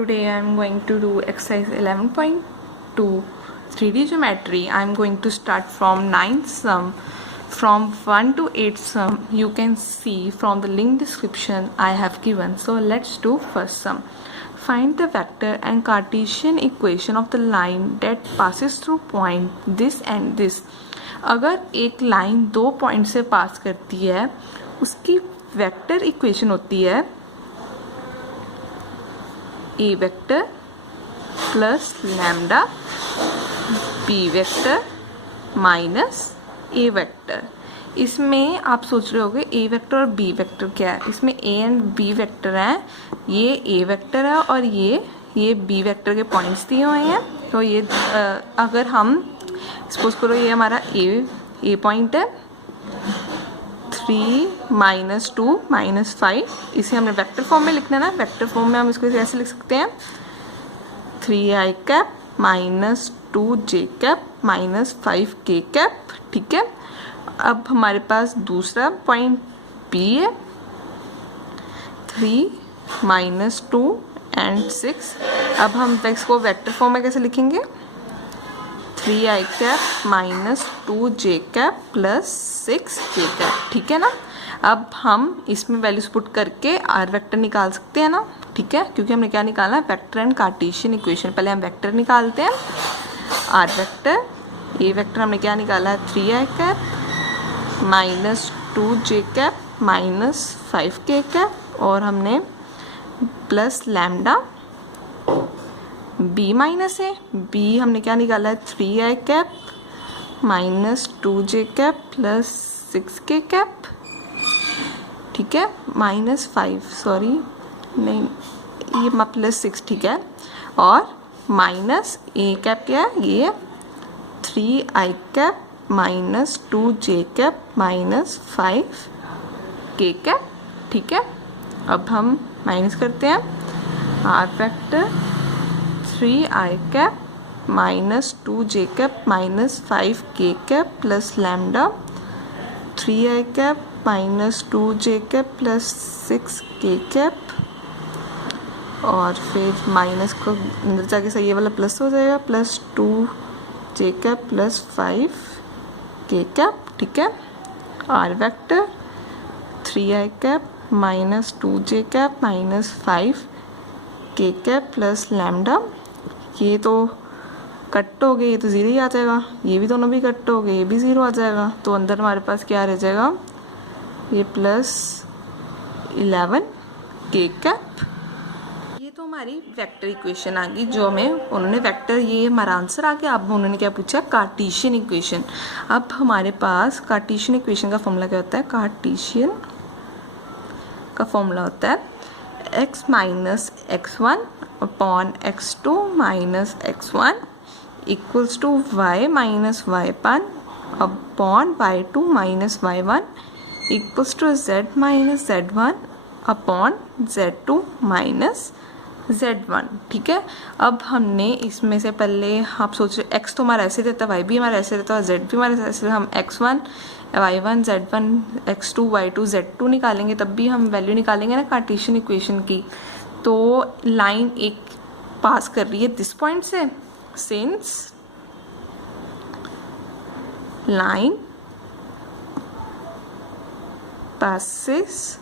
Today I am going to do exercise 11.2 3D geometry. I am going to start from 9th sum. From 1 to 8th sum you can see from the link description I have given. So let's do first sum. Find the vector and Cartesian equation of the line that passes through point this and this. अगर एक line दो point से पास करती है उसकी vector equation होती है A vector plus lambda B vector minus A vector. इसमें आप सोच रहे होगे ए वेक्टर और बी वेक्टर क्या है। इसमें ए एंड बी वेक्टर हैं, ये ए वेक्टर है और ये बी वेक्टर के पॉइंट्स दिए हुए हैं। तो ये अगर हम सपोज करो ये हमारा ए पॉइंट है 3 - 2 - 5, इसे हमने वेक्टर फॉर्म में लिखना है ना। वेक्टर फॉर्म में हम इसको कैसे लिख सकते हैं 3i cap minus 2j cap minus 5k cap. ठीक है, अब हमारे पास दूसरा पॉइंट P है 3 - 2 and 6। अब हम इसको वेक्टर फॉर्म में कैसे लिखेंगे 3i cap minus 2j cap plus 6k cap. ठीक है ना। अब हम इसमें वैल्यूज पुट करके आर वेक्टर निकाल सकते हैं ना। ठीक है, क्योंकि हमने क्या निकालना है वेक्टर एंड कार्टेशियन इक्वेशन। पहले हम वेक्टर निकालते हैं आर वेक्टर। ए वेक्टर हमने क्या निकाला है 3i cap minus 2j cap minus 5k cap और हमने प्लस लैम्डा बी माइनस है बी हमने क्या निकाला है 3i cap minus 2j cap plus 6k cap. ठीक है, -5 सॉरी नहीं ये प्लस 6। ठीक है, और माइनस ए कैप क्या है ये 3i cap minus 2j cap minus 5k cap. ठीक है, अब हम माइनस करते हैं R factor 3i cap minus 2j cap minus 5k cap plus lambda 3i cap minus 2j cap plus 6k cap और फिर माइनस को अंदर जाके सही वाला प्लस हो जाएगा plus 2j cap plus 5k cap. ठीक है, R vector 3i cap minus 2j cap minus 5k cap plus lambda. ये तो कट हो गए, ये तो ज़ीरो ही आ जाएगा, ये भी दोनों भी कट हो गए, ये भी ज़ीरो आ जाएगा। तो अंदर हमारे पास क्या रह जाएगा ये प्लस 11k कैप। ये तो हमारी वेक्टर इक्वेशन आ गई जो हमें उन्होंने वेक्टर, ये हमारा आंसर आ गया। अब उन्होंने क्या पूछा कार्टेशियन इक्वेशन। अब हमारे पास कार्टेशियन इक्वेशन का फॉर्मूला क्या होता है कार्टेशियन का फॉर्मूला होता है x minus x1 upon x2 minus x1 equals to y minus y1 upon y2 minus y1 equals to z minus z1 upon z2 minus z1। ठीक है, अब हमने इसमें से पहले आप सोच रहे x तो हमारा ऐसे रहता है, y भी हमारा ऐसे रहता है, z भी हमारा ऐसे। हम x1 y1 z1 x2 y2 z2 निकालेंगे तब भी हम वैल्यू निकालेंगे ना कार्टेशियन इक्वेशन की। तो लाइन एक पास कर रही है दिस पॉइंट से, since line passes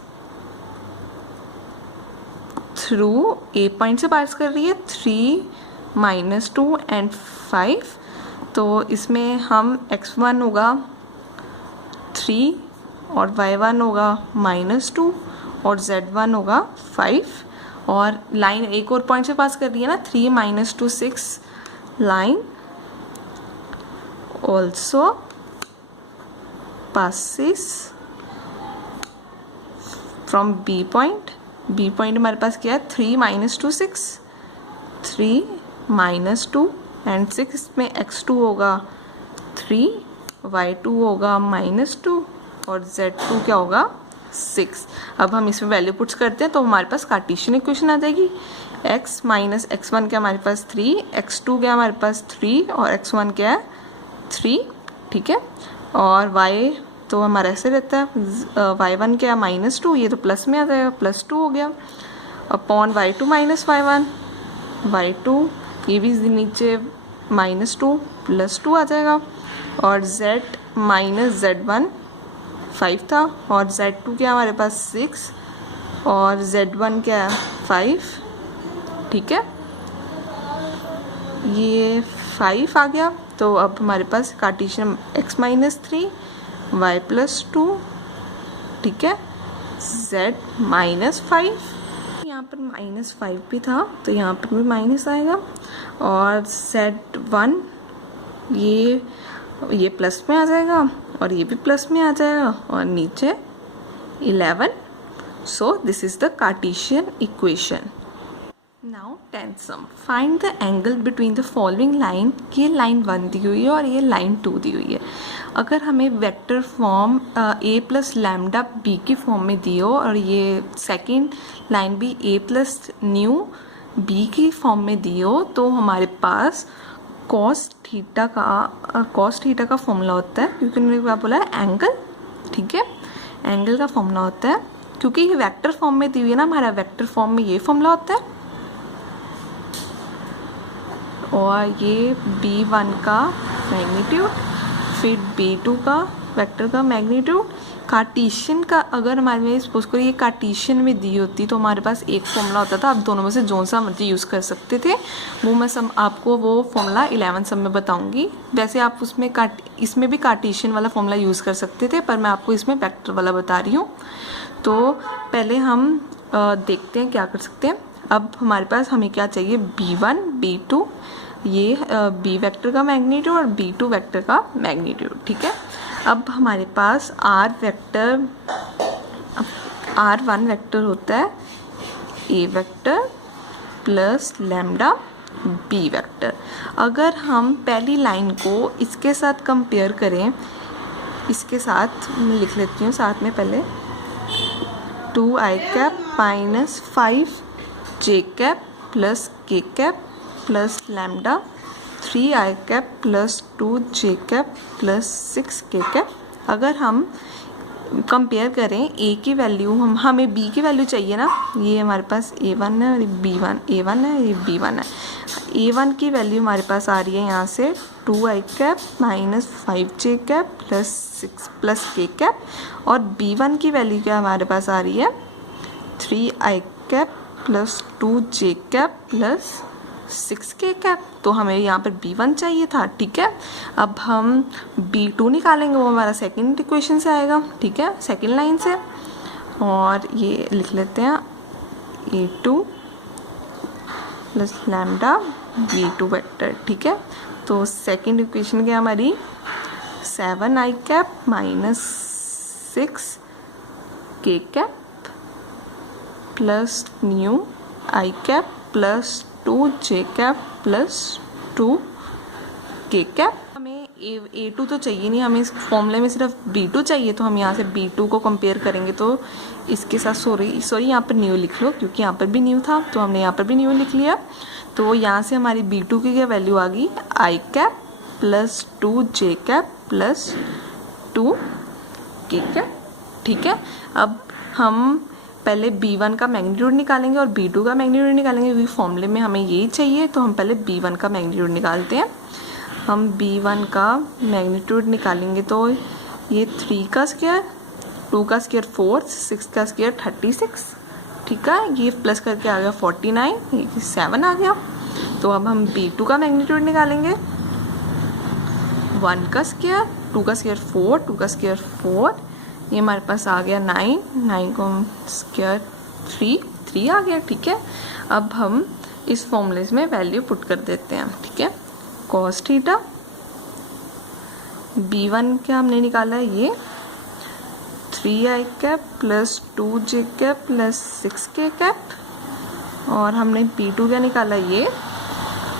through a point से पास कर रही है 3 - 2 and 5। तो इसमें हम x1 होगा 3 और y1 होगा -2 और z1 होगा 5 और लाइन एक और पॉइंट से पास कर रही है ना 3 - 2 6। Line also passes from B point. B point हमारे पास क्या है 3 - 2 6 3 - 2 एंड 6 में x2 होगा 3 y2 होगा -2 और z2 क्या होगा 6। अब हम इसमें वैल्यू पुट्स करते हैं तो हमारे पास कार्टेशियन इक्वेशन आ जाएगी x माइनस x1 क्या हमारे पास 3 x2 क्या हमारे पास 3 और x1 क्या है 3। ठीक है, और y तो हमारा ऐसे रहता है y1 क्या -2, ये तो प्लस में आ जाएगा +2 हो गया अपॉन y2 - y1 y2, ये भी नीचे -2 +2 आ जाएगा, और z माइनस z1 5 था, और z2 क्या हमारे पास 6, और z1 क्या है 5, ठीक है, ये 5 आ गया। तो अब हमारे पास Cartesian x minus 3 y plus 2, ठीक है, z माइनस 5, यहाँ पर -5 भी था तो यहाँ पर भी माइनस आएगा, और z1 ये प्लस में आ जाएगा और ये भी प्लस में आ जाएगा, और नीचे 11। So this is the Cartesian equation. Now 10th सम, find the angle between the following line. ये लाइन 1 दी हुई है और ये लाइन 2 दी हुई है। अगर हमें vector form a plus lambda b की फॉर्म में दी हो और ये सेकंड लाइन भी a प्लस न्यू b की फॉर्म में दी हो, तो हमारे पास कॉस थीटा का फॉर्मूला होता है, क्योंकि उन्होंने क्या बोला है एंगल, ठीक है, एंगल का फॉर्मूला होता है, क्योंकि ये वेक्टर फॉर्म में दी हुई है ना, हमारा वेक्टर फॉर्म में ये फॉर्मूला होता है, और ये b1 का मैग्नीट्यूड, फिर b2 का वेक्टर का मैग्नीट्यूड। कार्टेशियन का अगर हमारे में सपोज करो ये कार्टेशियन में दी होती तो हमारे पास एक फॉर्मूला होता था, आप दोनों में से जो सा मर्जी यूज़ कर सकते थे, वो मैं आपको वो फॉर्मूला 11 सम में बताऊंगी। वैसे आप इसमें भी कार्टेशियन वाला फॉर्मूला यूज़ कर सकते थे, पर मैं आपको इसमें वेक्टर वाला बता रही हूँ। तो पहले हम देखते हैं क्या कर सकते हैं। अब हमारे पास हमें क्या चाहिए, b1 b2, ये b वेक्टर का मैग्नीट्यूड और b2 वेक्टर का मैग्नीट्यूड, ठीक है। अब हमारे पास r1 वेक्टर होता है a vector plus lambda b vector. अगर हम पहली लाइन को इसके साथ कंपेयर करें, इसके साथ मैं लिख लेती हूँ साथ में पहले, 2i cap minus 5j cap plus k cap plus lambda 3i cap plus 2j cap plus 6k cap. अगर हम कंपेयर करें a की वैल्यू, हमें b की वैल्यू चाहिए ना, ये हमारे पास a1 है और b1 a1 है, ये b1 है। a1 की वैल्यू हमारे पास आ रही है यहाँ से 2i cap minus 5j cap plus 6 plus k cap, और b1 की वैल्यू क्या हमारे पास आ रही है 3i cap plus 2j cap plus 6k cap. तो हमें यहाँ पर b1 चाहिए था, ठीक है। अब हम b2 निकालेंगे, वो हमारा सेकंड इक्वेशन से आएगा, ठीक है, सेकंड लाइन से, और ये लिख लेते हैं a2 plus lambda b2 vector, ठीक है। तो सेकंड इक्वेशन क्या हमारी 7i cap minus 6k cap plus new i cap plus 2j cap plus 2k cap. हमें a2 तो चाहिए नहीं, हमें इस फॉर्मूले में सिर्फ b2 चाहिए, तो हम यहाँ से b2 को कंपेयर करेंगे तो इसके साथ सॉरी यहाँ पर न्यू लिख लो, क्योंकि यहाँ पर भी न्यू था तो हमने यहाँ पर भी न्यू लिख लिया। तो यहाँ से हमारी b2 की क्या वैल्यू आ गई i cap plus 2j cap plus 2k cap, ठीक है। अब हम पहले b1 का मैग्नीट्यूड निकालेंगे और b2 का मैग्नीट्यूड निकालेंगे, क्योंकि फॉर्मूले में हमें यही चाहिए। तो हम पहले b1 का मैग्नीट्यूड निकालते हैं। हम b1 का मैग्नीट्यूड निकालेंगे तो ये 3 का स्क्वायर, 2 का स्क्वायर 4, 6 का स्क्वायर 36, ठीक है, ये प्लस करके आ गया 49, ये 7 आ गया। तो अब हम b2 का मैग्नीट्यूड निकालेंगे, 1 का स्क्वायर, 2 का स्क्वायर 4, 2 का स्क्वायर 4, ये हमारे पास आ गया 9 को स्क्वायर 3 आ गया, ठीक है। अब हम इस फॉर्मूले में वैल्यू पुट कर देते हैं, ठीक है। कॉस थीटा b1 क्या हमने निकाला है, ये 3i cap plus 2j cap plus 6k cap, और हमने b2 क्या निकाला, ये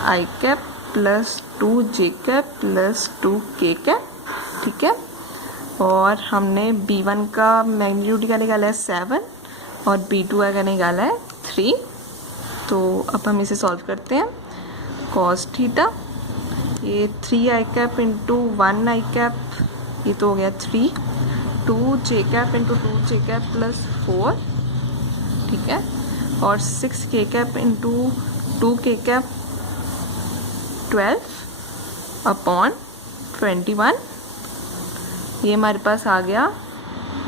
i cap plus 2j cap plus 2k cap, ठीक है। और हमने b1 का मैग्नीट्यूड क्या निकाला है 7 और b2 का क्या निकाला है 3। तो अब हम इसे सॉल्व करते हैं। कॉस थीटा, ये 3i cap into 1i cap, ये तो हो गया 3, 2j cap into 2j cap plus 4, ठीक है, और 6k cap into 2k cap 12/21, ये हमारे पास आ गया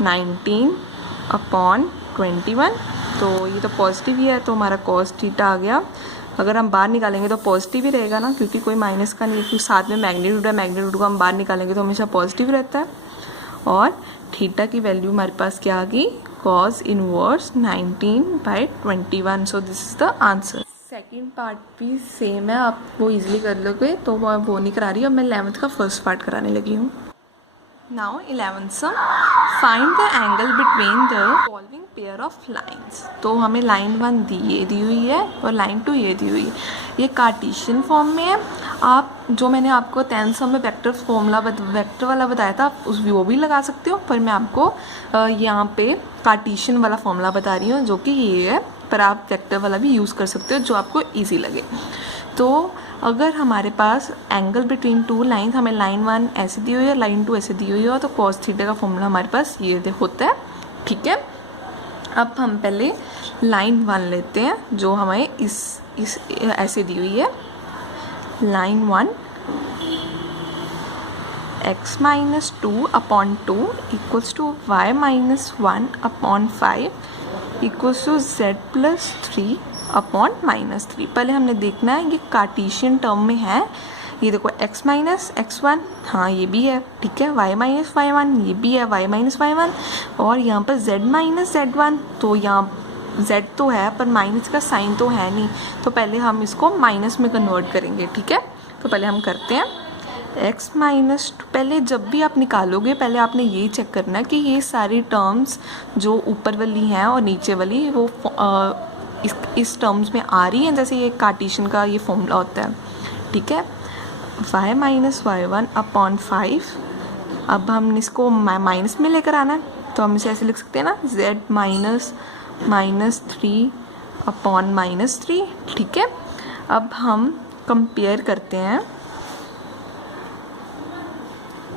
19/21। तो ये तो पॉजिटिव ही है, तो हमारा cos थीटा आ गया। अगर हम बाहर निकालेंगे तो पॉजिटिव ही रहेगा ना, क्योंकि कोई माइनस का नहीं है, क्योंकि साथ में मैग्नीट्यूड है, मैग्नीट्यूड को हम बाहर निकालेंगे तो हमेशा पॉजिटिव रहता है। और थीटा की वैल्यू हमारे पास क्या आ गई, cos inverse 19/21। So this is the answer. Second part भी सेम है, आप वो इजीली कर लोगे, तो मैं वो नहीं करा रही, अब मैं 11th का फर्स्ट पार्ट कराने लगी हूँ। Now 11th sum, find the angle between the following pair of lines. तो हमें लाइन 1 दी हुई है और लाइन 2 ये दी हुई है, ये कार्टेशियन फॉर्म में है। आप जो मैंने आपको 10th सम में वेक्टर फॉर्मूला वेक्टर वाला बताया था, आप वो भी लगा सकते हो, पर मैं आपको यहाँ पे कार्टेशियन वाला फॉर्मूला बता रही हूँ जो कि ये है, पर आप वेक्टर वाला भी यूज़ कर सकते हो जो आपको ईजी लगे। तो अगर हमारे पास एंगल बिटवीन टू लाइंस, हमें लाइन 1 ऐसे दी हुई है, लाइन 2 ऐसे दी हुई है, तो cos थीटा का फॉर्मूला हमारे पास ये होता है। ठीक है, अब हम पहले लाइन 1 लेते हैं जो हमें इस ऐसे दी हुई है। Line 1 x-2/2 equals to y-1/5 equals to z+3/-3। पहले हमने देखना है ये कार्टेशियन टर्म में है, ये देखो x-x1, हाँ ये भी है, ठीक है, y-y1, ये भी है y-y1, और यहाँ पर z-z1, तो यहाँ z तो है पर माइनस का साइन तो है नहीं, तो पहले हम इसको माइनस में कन्वर्ट करेंगे। ठीक है, तो पहले हम करते हैं x-2। पहले जब भी आप निकालोगे पहले आपने ये चेक करना है कि ये सारी टर्म्स जो ऊपर वाली हैं और नीचे वाली वो इस टर्म्स में आ रही हैं, जैसे ये कार्टेशियन का ये फॉर्मूला होता है। ठीक है, y-y1/5। अब हम इसको माइनस में लेकर आना है, तो हम इसे ऐसे लिख सकते हैं ना, z-3/-3। ठीक है, अब हम कंपेयर करते हैं,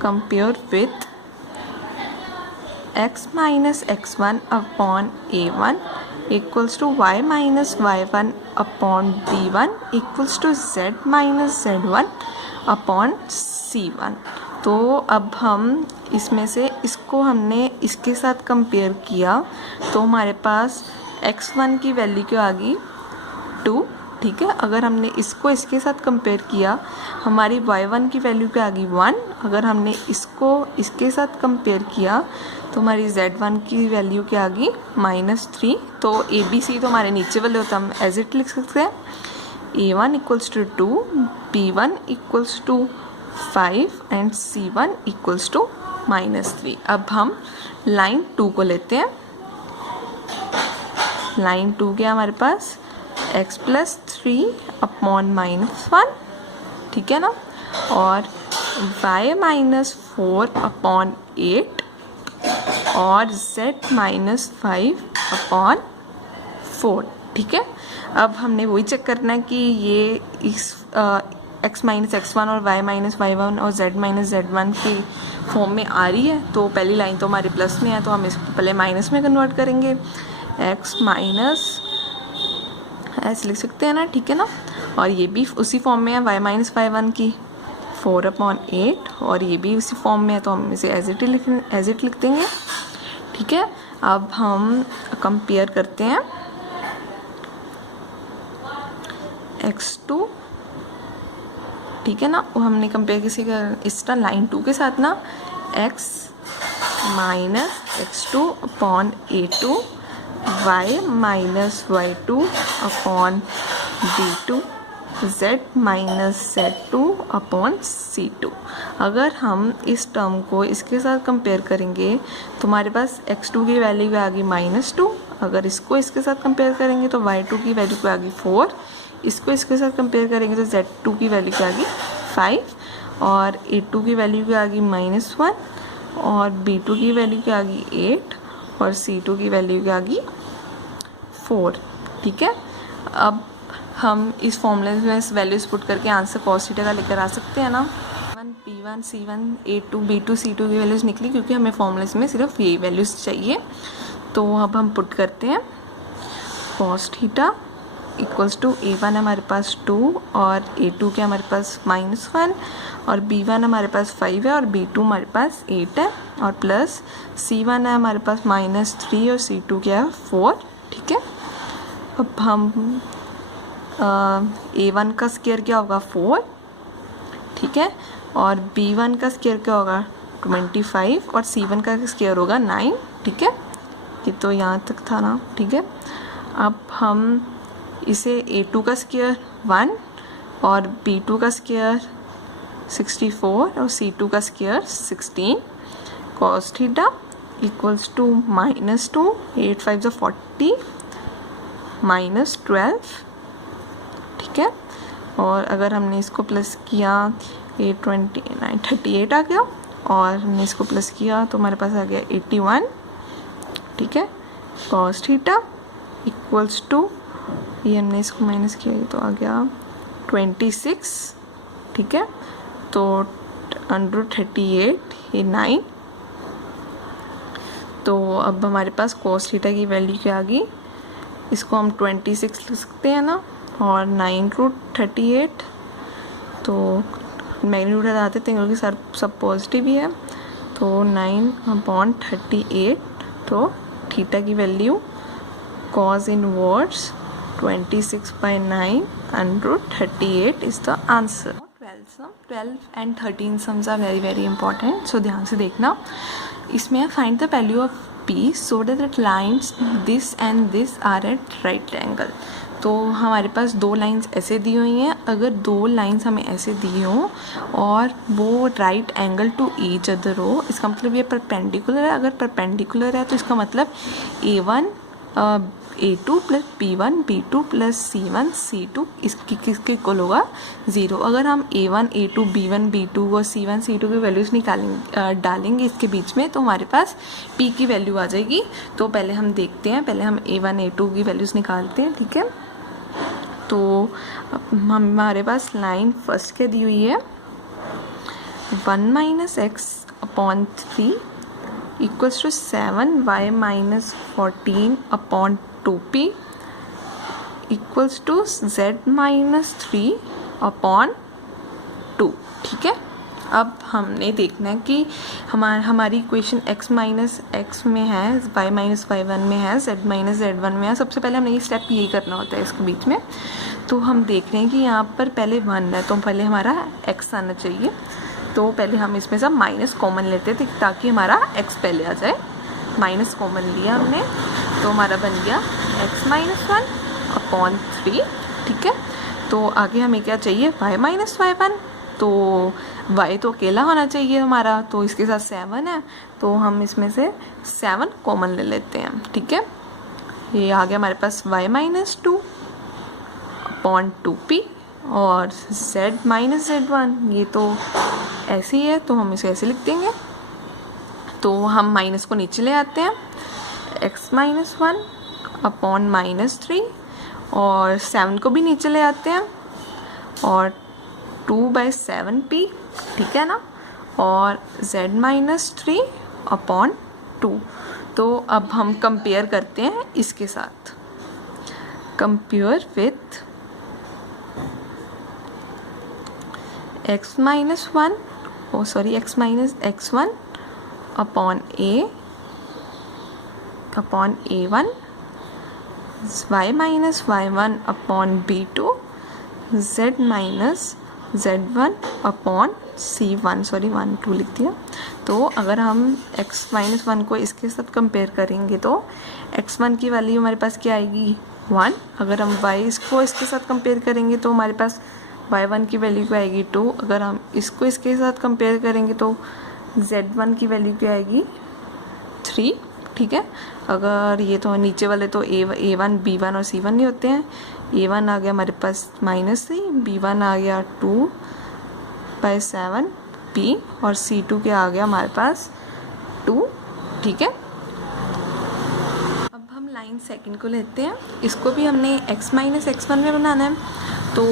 compare with x-x1/a1 equals to y-y1/b1 equals to z-z1/c1। तो अब हम इसमें से इसको हमने इसके साथ कंपेयर किया, तो हमारे पास x1 की वैल्यू क्या आ गई 2। ठीक है, अगर हमने इसको इसके साथ कंपेयर किया हमारी y1 की वैल्यू क्या आ गई 1। अगर हमने इसको इसके साथ कंपेयर किया तो हमारी z1 की वैल्यू क्या आ गई -3। तो ABC तो हमारे नीचे वाले होता, हम एज इट लिख सकते हैं, A1 equals to 2, B1 equals to 5 and C1 equals to -3। अब हम लाइन 2 को लेते हैं। लाइन 2 क्या हमारे पास x+3/-1, ठीक है ना, और y-4/8 और z-5/4। ठीक है, अब हमने वही चेक करना है कि ये इस x-x1 और y-y1 और z-z1 के फॉर्म में आ रही है। तो पहली लाइन तो हमारे प्लस में है, तो हम इसको पहले माइनस में कन्वर्ट करेंगे, x माइनस ऐसे लिख सकते हैं ना, ठीक है ना, और ये भी उसी फॉर्म में है y-y1 की 4/8, और ये भी उसी फॉर्म में है, तो हम इसे एज इट लिख देंगे। ठीक है, अब हम कंपेयर करते हैं x2, ठीक है ना, वो हमने कंपेयर किसी का इस तरह लाइन 2 के साथ ना, x minus x2/a2 y-y2/b2 z-z2/c2। अगर हम इस टर्म को इसके साथ कंपेयर करेंगे तो हमारे पास x2 की वैल्यू आ गई -2। अगर इसको इसके साथ कंपेयर करेंगे तो y2 की वैल्यू क्या आ गई 4। इसको इसके साथ कंपेयर करेंगे तो z2 की वैल्यू क्या आ गई 5, और a2 की वैल्यू क्या आ गई -1, और b2 की वैल्यू क्या आ गई 8, और c2 की वैल्यू क्या आ गई 4। ठीक है, अब हम इस फॉर्मूले में वैल्यूज पुट करके आंसर cos थीटा का लेकर आ सकते हैं ना। P1 C1 A2 B2 C2 की वैल्यूज निकली, क्योंकि हमें फॉर्मूले में सिर्फ यही वैल्यूज चाहिए। तो अब हम पुट करते हैं cos theta equals to A1 है हमारे पास 2 और A2 के हमारे पास -1 और B1 हमारे पास 5 है और B2 हमारे पास 8 है और प्लस C1 है हमारे पास -3 और C2 क्या है 4। ठीक है, अब हम A1 का स्क्वायर क्या होगा 4, ठीक है, और B1 का स्क्वायर क्या होगा 25 और C1 का स्क्वायर होगा 9। ठीक है, ये तो यहाँ तक था ना। ठीक है, अब हम इसे A2 का स्क्वायर 1 और B2 का स्क्वायर 64 और C2 का square 16 cos theta equals to -2, 8 5 40 -12। ठीक है, और अगर हमने इसको प्लस किया 8 29 38 आ गया और हमने इसको प्लस किया तो हमारे पास आ गया 81। ठीक है, cos थीटा इक्वल्स टू, ये हमने इसको माइनस किया तो आ गया 26। ठीक है, तो √38 ये 9। तो अब हमारे पास cos थीटा की वैल्यू क्या आ गई, इसको हम 26 लिख सकते हैं ना, और 9√38 तो मैग्नीट्यूड हटाते थे क्योंकि सब पॉजिटिव ही है, तो 9/38 तो थीटा की value cos inverse 26/9 √38 is the answer. 12 and 13 sums are very important, so ध्यान से देखना। इसमें find the value of p so that lines this and this are at right angle। तो हमारे पास दो लाइंस ऐसे दी हुई हैं, अगर दो लाइंस हमें ऐसे दी हों और वो right angle to each other हो, इसका मतलब ये परपेंडिकुलर है। अगर परपेंडिकुलर है तो इसका मतलब A1 A2 plus B1 B2 plus C1 C2 इसकी किसके इक्वल होगा 0। अगर हम A1 A2 B1 B2 और C1 C2 की वैल्यूज़ डालेंगे इसके बीच में तो हमारे पास P की वैल्यू आ जाएगी। तो पहले हम देखते हैं, पहले हम A1 A2 की वैल्यूज़ निकालते हैं। ठीक है, तो हमारे पास लाइन फर्स्ट क्या दी हुई है 1 - x/3 equals to 7y - 14/2p equals to z - 3/2। ठीक है, अब हमने देखना है कि हमारी इक्वेशन x - x में है, y - y1 में है, z - z1 में है। सबसे पहले हमें ये स्टेप यही करना होता है इसके बीच में। तो हम देख रहे हैं कि यहाँ पर पहले 1 है तो पहले हमारा x आना चाहिए। तो पहले हम इसमें सब माइनस कॉमन लेते थे ताकि हमारा x पहले आ जाए। माइनस कॉमन लिया हमने तो हमारा बन गया x - 1/3। ठीक है, तो आगे हमें क्या चाहिए y - y1, तो y तो अकेला होना चाहिए हमारा, तो इसके साथ 7 है तो हम इसमें से 7 कॉमन ले लेते हैं। ठीक है, ये आ गया हमारे पास y - 2/2p और z - z1 ये तो ऐसे ही है तो हम इसे ऐसे लिख देंगे। तो हम माइनस को नीचे ले आते हैं, x - 1/-3 और 7 को भी नीचे ले आते हैं और 2/7p। ठीक है ना, और z - 3/2। तो अब हम कंपेयर करते हैं इसके साथ, compare with x - 1 x - x1/a/1 y - y1/b2 z - z1/c1 sorry 1 2 लिख दिया। तो अगर हम x - 1 को इसके साथ कंपेयर करेंगे तो x1 की वैल्यू हमारे पास क्या आएगी 1। अगर हम y इसको इसके साथ कंपेयर करेंगे तो हमारे पास y1 की वैल्यू क्या आएगी 2। अगर हम इसको इसके साथ कंपेयर करेंगे तो z1 की वैल्यू क्या आएगी 3। ठीक है, अगर ये तो नीचे वाले तो A1 B1 और C1 नहीं होते हैं। A1 आ गया हमारे पास -3, B1 आ गया 2/7p और C2 क्या आ गया हमारे पास 2। ठीक है, अब हम लाइन सेकंड को लेते हैं। इसको भी हमने x - x1 में बनाना है। तो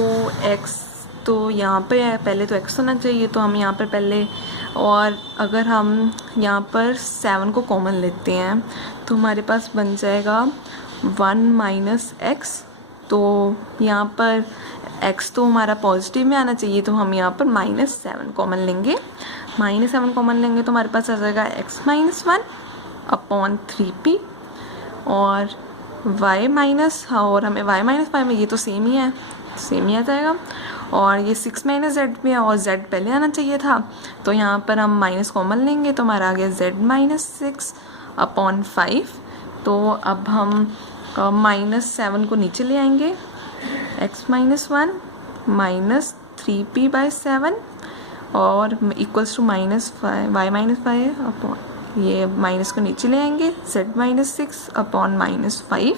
x तो यहाँ पे पहले तो x होना चाहिए तो हम यहाँ पर पहले, और अगर हम यहाँ पर 7 को कॉमन लेते हैं तो हमारे पास बन जाएगा 1 - x। तो तो यहाँ पर x तो हमारा पॉजिटिव में आना चाहिए, तो हम यहाँ पर -7 कॉमन लेंगे। -7 कॉमन लेंगे तो हमारे पास आ जाएगा x-1 अपॉन 3p और y माइनस, और हमें y-5 में ये तो सेम ही है, सेम ही आ जाएगा। और ये 6 - z में है और z पहले आना चाहिए था, तो यहाँ पर हम माइनस कॉमन लेंगे तो हमारा आ गया z-6 अपॉन 5। तो अब हम -7 को नीचे ले आएंगे, x-1 माइनस 3p/7 और इक्वल्स टू -y-5 अपॉन, ये माइनस को नीचे ले आएंगे, z-6 अपॉन -5।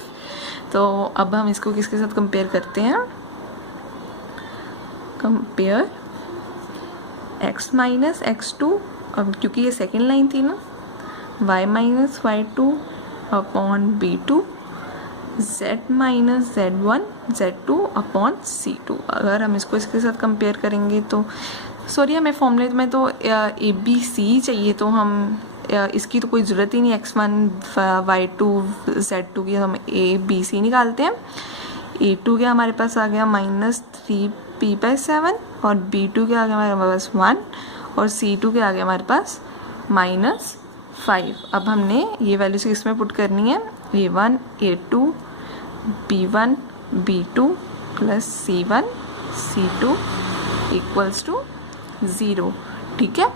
तो अब हम इसको किसके साथ कंपेयर करते हैं, कंपेयर x-x2, अब क्योंकि ये सेकेंड लाइन थी ना, y-y2 upon b2, z-z1 z2 upon c2। अगर हम इसको इसके साथ कंपेयर करेंगे तो सॉरी हमें फॉर्मूले में तो ए बी सी चाहिए, तो हम इसकी तो कोई ज़रूरत ही नहीं, x1 y2 z2 की हम ए बी सी निकालते हैं। a2 के हमारे पास आ गया -3p/7 और b2 के आ गया हमारे पास 1 और c2 के आ गया हमारे पास -5। अब हमने ये वैल्यूज इसमें पुट करनी है, a1 a2 b1 b2 plus c1 c2 equals to 0। ठीक है,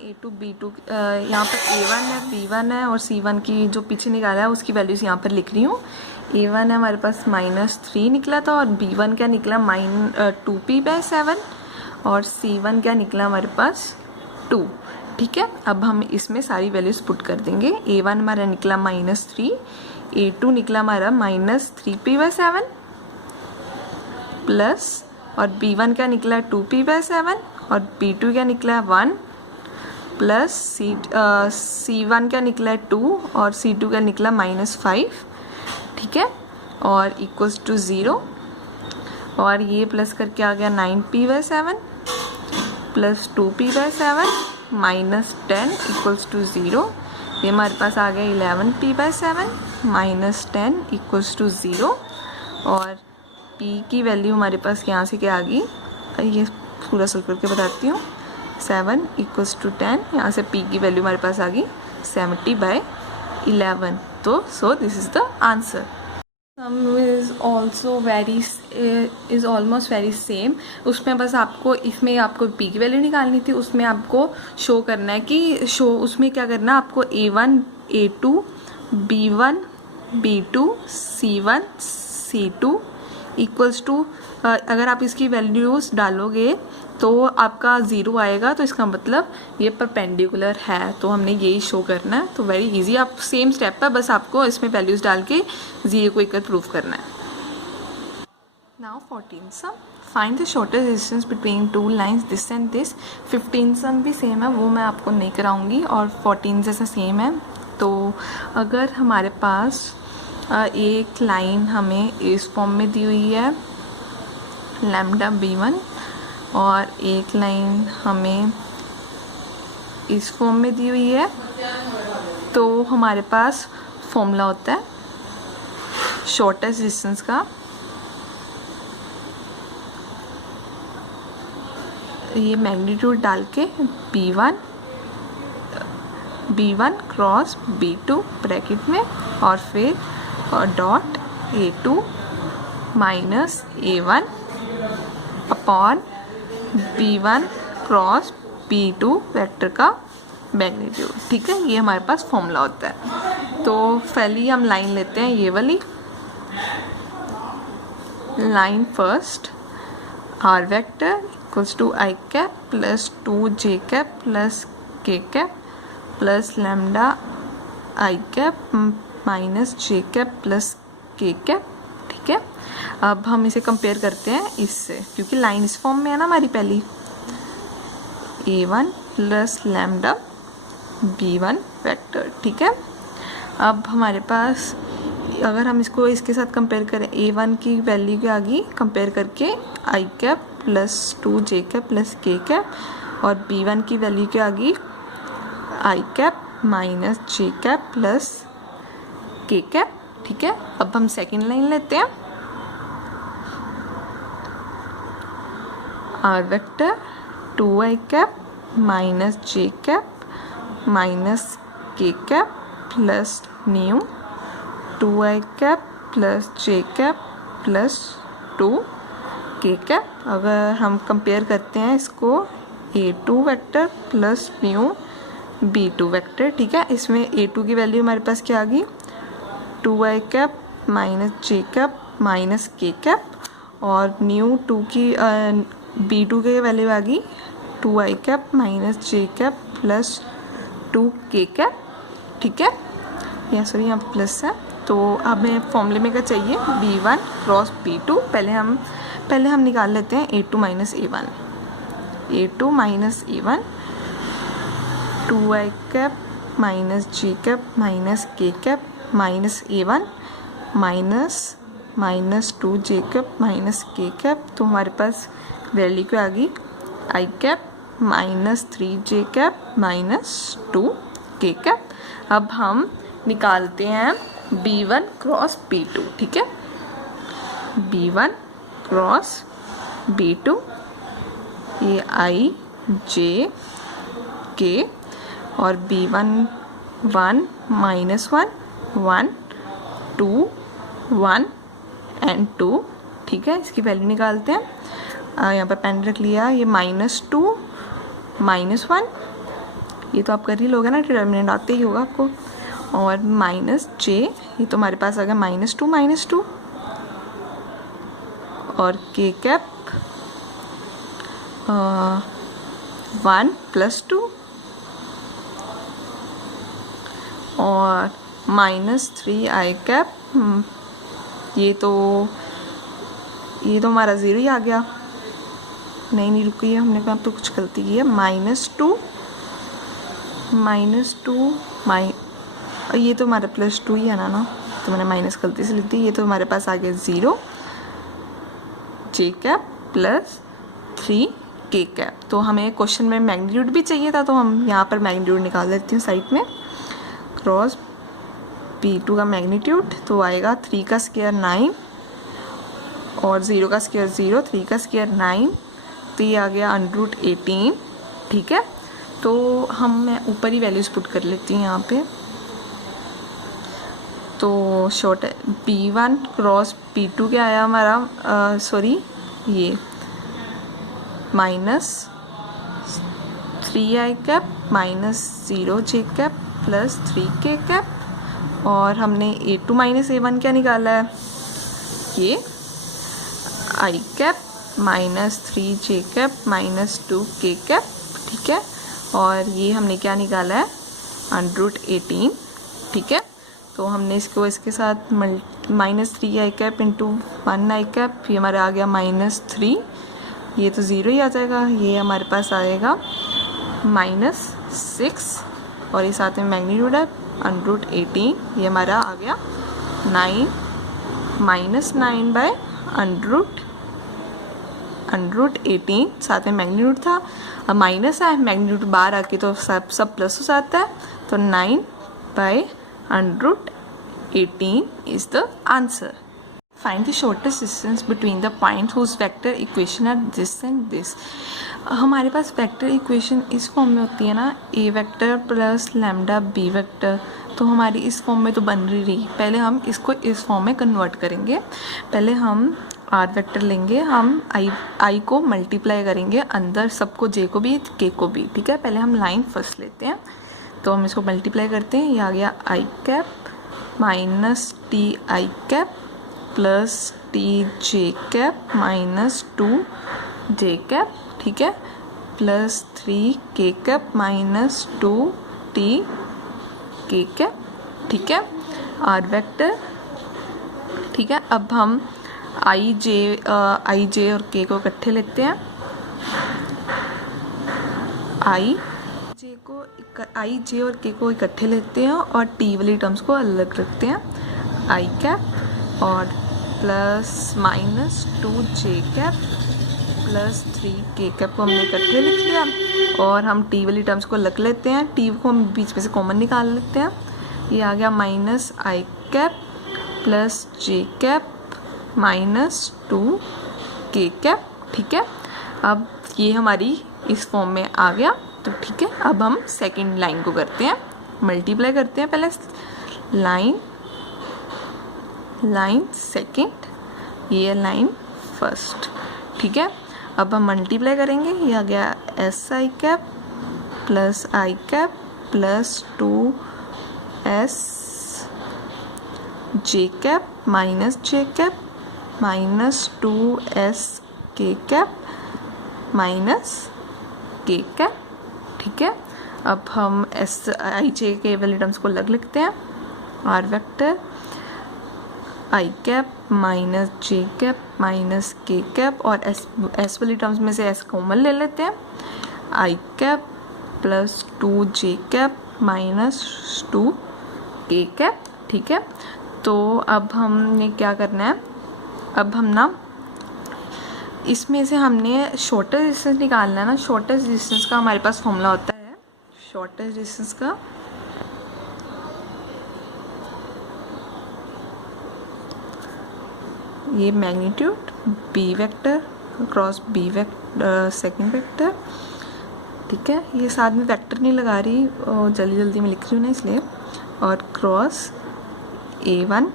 a2 b2 यहाँ पर a1 है b1 है और c1 की जो पीछे निकाला है उसकी वैल्यूज़ यहाँ पर लिख रही हूँ। a1 है हमारे पास -3 निकला था और b1 क्या निकला -2p/7 और c1 क्या निकला हमारे पास 2। ठीक है, अब हम इसमें सारी वैल्यूज़ पुट कर देंगे। a1 हमारा निकला -3, a2 निकला हमारा -3p/7 प्लस, और b1 क्या निकला 2p/7 और b2 क्या निकला 1 प्लस c1 क्या निकला 2 और c2 क्या निकला -5। ठीक है, और इक्वल्स टू 0 और ये प्लस करके आ गया 9p/7 plus 2p/7 -10 equals to 0। ये हमारे पास आ गया 11p/7 -10 इक्वल्स टू 0 और p की वैल्यू हमारे पास यहाँ से क्या आ गई, ये पूरा सॉल्व करके बताती हूँ। 7 इक्वल्स टू 10, यहाँ से p की वैल्यू हमारे पास आ गई 70/11। तो so this is the answer. Some is almost very same. उसमें बस आपको इसमें आपको p की वैल्यू निकालनी थी, उसमें आपको शो करना है कि उसमें क्या करना है आपको a1 a2 b1 b2 c1 c2 equals to, अगर आप इसकी वैल्यूज़ डालोगे तो आपका 0 आएगा, तो इसका मतलब ये परपेंडिकुलर है, तो हमने यही शो करना है। तो वेरी इजी, आप सेम स्टेप है, बस आपको इसमें वैल्यूज़ डाल के 0 को इक्वल प्रूव करना है। Now 14 sum, find the shortest distance between two lines this and this. 15 sum भी सेम है, वो मैं आपको नहीं कराऊंगी, और 14 जैसा सेम है। तो अगर हमारे पास एक लाइन हमें इस फॉर्म में दी हुई है लैम्डा b1 और एक लाइन हमें इस फॉर्म में दी हुई है, तो हमारे पास फॉर्मूला होता है शॉर्टेस्ट डिस्टेंस का। ये मैग्नीट्यूड डाल के b1 क्रॉस b2 ब्रैकेट में और फिर dot a2 minus a1 upon b1 cross b2 vector का मैग्नीट्यूड। ठीक है, ये हमारे पास फॉर्मूला होता है। तो पहले हम लाइन लेते हैं, ये वाली line first, r vector equals to i cap plus 2j cap plus k cap plus lambda i cap minus j cap plus k cap. ठीक है, अब हम इसे कंपेयर करते हैं इससे, क्योंकि लाइन इस फॉर्म में है ना हमारी पहली, a1 plus lambda b1 vector. ठीक है, अब हमारे पास अगर हम इसको इसके साथ कंपेयर करें, a1 की वैल्यू के आगे कंपेयर करके i cap plus 2j cap plus k cap और b1 की वैल्यू के आगे i cap minus j cap plus k cap. ठीक है, अब हम सेकेंड लाइन लेते हैं, R vector 2i cap minus J cap minus K cap plus mu 2i cap plus J cap plus 2 K cap. अगर हम कंपेयर करते हैं इसको a2 vector plus new b2 vector, ठीक है। इसमें a2 की वैल्यू हमारे पास क्या आ गई, 2i cap minus J cap minus K cap, और न्यू 2 की b2 की वैल्यू आ गई 2i cap minus J cap plus 2 K cap, ठीक है। या सॉरी यहाँ प्लस है, तो हमें फॉर्मूले में क्या चाहिए, b1 क्रॉस b2। पहले हम निकाल लेते हैं a2 minus a1, a2 minus a1 2i cap minus J cap minus K cap minus a1 minus 2 J cap minus K cap, तो हमारे पास वैल्यू क्या आ गई, i cap minus 3 J cap minus 2 K cap. अब हम निकालते हैं b1 क्रॉस b2, ठीक है। b1 क्रॉस b2, ये i j k, और b1 1 माइनस 1 1 2 1 एंड 2, ठीक है। इसकी वैल्यू निकालते हैं। यहाँ पर पेन रख लिया, ये माइनस 2 माइनस 1, ये तो आप कर ही लोगे ना, डिटर्मिनेंट आते ही होगा आपको, और माइनस j, ये तो हमारे पास आ गया माइनस 2 और के कैप 1 प्लस 2 और माइनस 3i कैप, ये तो हमारा ज़ीरो ही आ गया। नहीं रुकी है, हमने कहा तो कुछ गलती की है, माइनस 2 ये तो हमारा प्लस 2 ही है ना, तो मैंने माइनस गलती से लिख दी। ये तो हमारे पास आ गया 0 जे कैप प्लस 3 के कैप। तो हमें क्वेश्चन में मैग्नीट्यूड भी चाहिए था, तो हम यहाँ पर मैग्नीट्यूड निकाल देती हूँ साइड में। क्रॉस b2 का मैग्नीट्यूड तो आएगा 3 का स्क्वायर 9 और 0 का स्क्वायर 0, 3 का स्क्वायर 9, तो ये आ गया √18, ठीक है। तो मैं ऊपर ही वैल्यूज़ पुट कर लेती हूँ यहाँ पे। तो शॉर्ट b1 क्रॉस b2 क्या आया हमारा, सॉरी ये माइनस 3i कैप माइनस 0 जे कैप प्लस 3 के कैप, और हमने a2 माइनस a1 क्या निकाला है, ये i cap minus 3 J cap minus 2 K cap, ठीक है। और ये हमने क्या निकाला है, √18, ठीक है। तो हमने इसको इसके साथ minus 3i cap into 1i cap, ये हमारा आ गया माइनस 3, ये तो ज़ीरो ही आ जाएगा, ये हमारे पास आएगा माइनस 6, और ये साथ में मैग्नीट्यूड है √18, ये हमारा आ गया 9 माइनस 9 बाय √18, साथ में मैग्नीट्यूड था, अब माइनस है, मैग्नीट्यूड बाहर आके तो सब प्लस हो जाता है, तो 9 bye √18 is the answer. Find the shortest distance between the points whose vector equation are this and this. हमारे पास वेक्टर इक्वेशन इस फॉर्म में होती है ना, a vector plus lambda b vector, तो हमारी इस फॉर्म में तो बन रही। पहले हम इसको इस फॉर्म में कन्वर्ट करेंगे। पहले हम r वेक्टर लेंगे, हम i को मल्टीप्लाई करेंगे, अंदर सबको j को भी k को भी, ठीक है। पहले हम लाइन फर्स्ट लेते हैं, तो हम इसको मल्टीप्लाई करते हैं, ये आ गया i cap minus T I cap plus T J cap minus 2 J cap, ठीक है, प्लस 3 के कैप माइनस 2 टी के कैप, ठीक है, आर वेक्टर, ठीक है। अब हम आई जे और के को इकट्ठे लेते हैं, आई जे और के को इकट्ठे लेते हैं और टी वाली टर्म्स को अलग रखते हैं, आई कैप और plus minus 2 J cap plus 3 के कैप को हमने इकट्ठे लिख लिया, और हम टी वाली टर्म्स को अलग लेते हैं, टी को हम बीच में से कॉमन निकाल लेते हैं, ये आ गया minus I cap plus J cap minus 2 K cap, ठीक है। अब ये हमारी इस फॉर्म में आ गया। तो ठीक है, अब हम सेकंड लाइन को करते हैं, मल्टीप्लाई करते हैं। पहले लाइन सेकंड, ये लाइन फर्स्ट। ठीक है, अब हम मल्टीप्लाई करेंगे। ये आ गया S I cap plus I cap plus 2s J cap minus J cap minus 2s के कैप माइनस के कैप। ठीक है, अब हम एस आई जे के वाले टर्म्स को अलग लिखते हैं। R vector I cap minus J cap minus K cap, और एस वाली टर्म्स में से एस कॉमन ले लेते हैं। I cap plus 2 J cap minus 2 K cap. ठीक है, तो अब हमने क्या करना है, अब हम ना इसमें से हमने शॉर्टेस्ट डिस्टेंस निकालना है ना। शॉर्टेस्ट डिस्टेंस का हमारे पास फॉर्मूला होता है, शॉर्टेस्ट डिस्टेंस का ये magnitude B vector cross B vector second vector. ठीक है, ये साथ में वेक्टर नहीं लगा रही, जल्दी जल्दी में लिख रही हूँ ना इसलिए। और क्रॉस A1,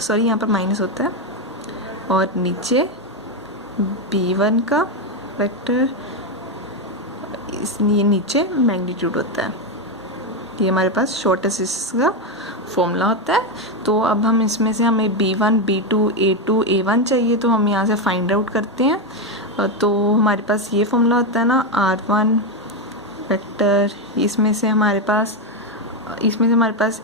सॉरी यहाँ पर माइनस होता है, और नीचे B1 का वेक्टर, इसलिए नीचे मैग्नीट्यूड होता है। ये हमारे पास शॉर्टेस्ट डिस्टेंस का फॉर्मूला होता है। तो अब हम इसमें से हमें B1, B2, A2, A1 चाहिए, तो हम यहाँ से फाइंड आउट करते हैं। तो हमारे पास ये फॉर्मूला होता है ना, R1 वेक्टर, इसमें से हमारे पास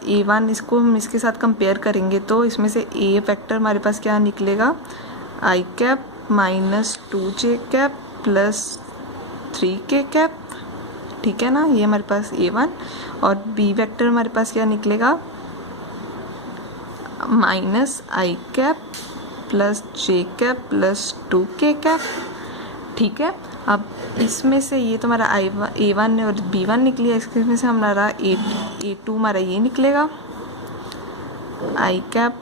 A1, इसको हम इसके साथ कंपेयर करेंगे तो इसमें से A वेक्टर हमारे पास क्या निकलेगा, I cap minus 2j cap plus 3k cap. ठीक है ना, ये हमारे पास A1, और B वेक्टर हमारे पास क्या निकलेगा, minus I cap plus J cap plus 2k cap. ठीक है, अब इसमें से ये तो हमारा A1 और B1 निकली है, इसमें से हमारा A2 हमारा ये निकलेगा, I cap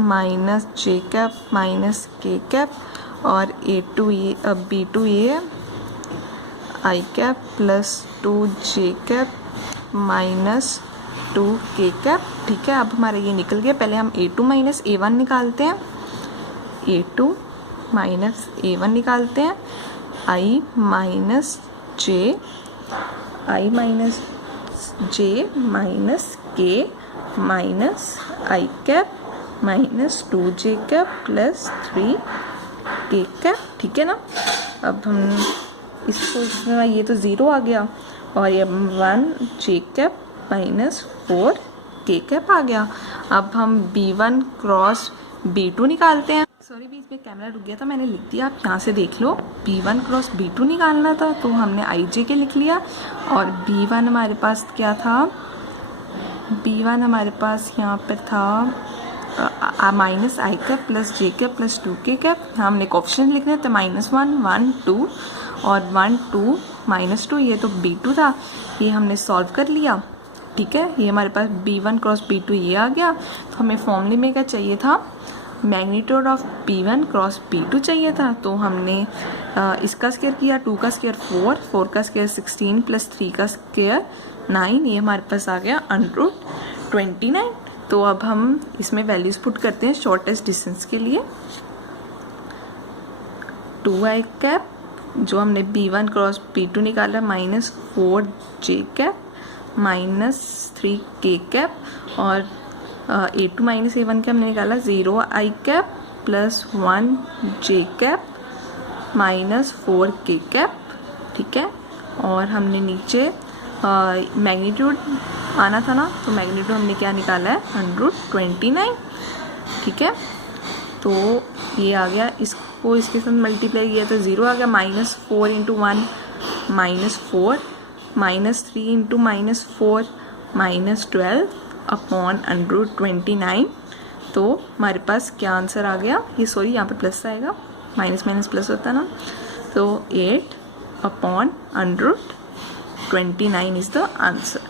minus J cap minus K cap, और A2 ये B2 ये है, I cap plus 2j cap minus 2k cap. ठीक है, अब हमारा ये निकल गया। पहले हम A2 माइनस A1 निकालते हैं, A2 माइनस A1 निकालते हैं, I minus J minus K minus I cap minus 2j cap plus 3k cap. ठीक है ना, अब हम इसको ये तो 0 आ गया, और ये 1j cap minus 4k cap आ गया। अब हम B1 क्रॉस B2 निकालते हैं। सॉरी, बीच में कैमरा रुक गया था, मैंने लिख दिया, आप यहाँ से देख लो। B1 क्रॉस B2 निकालना था, तो हमने IJ के लिख लिया, और B1 हमारे पास क्या था, B1 हमारे पास यहाँ पर था minus I cap plus J cap plus 2k cap. हमने कोएफिशिएंट लिखने थे -1, 1, 2 और 1, 2 -2, ये तो B2 था, ये हमने सॉल्व कर लिया। ठीक है, ये हमारे पास B1 क्रॉस B2 ये आ गया। तो हमें फॉर्मूले में क्या चाहिए था, magnitude of B1 cross B2 चाहिए था। तो हमने इसका स्क्वायर किया, 2 का स्क्वायर 4, 4 का स्क्वायर 16 प्लस 3 का स्क्वायर 9, ये हमारे पास आ गया √29। तो अब हम इसमें वैल्यूज पुट करते हैं शॉर्टेस्ट डिस्टेंस के लिए। 2i कैप जो हमने B1 क्रॉस B2 निकाला minus 4j cap minus 3k cap, और A2 माइनस A1 का हमने निकाला 0i cap plus 1j cap minus 4k cap. ठीक है, और हमने नीचे मैग्नीट्यूड आना था ना, तो मैग्नीट्यूड हमने क्या निकाला है, 129। ठीक है, तो ये आ गया, इसको इसके साथ मल्टीप्लाई किया तो 0 आ गया, -4 × 1 -4 -3 × -4 -12 अपॉन √29। तो हमारे पास क्या आंसर आ गया, ये सॉरी यहाँ पे प्लस आएगा, माइनस माइनस प्लस होता है ना, तो 8 अपॉन √29 इज द आंसर।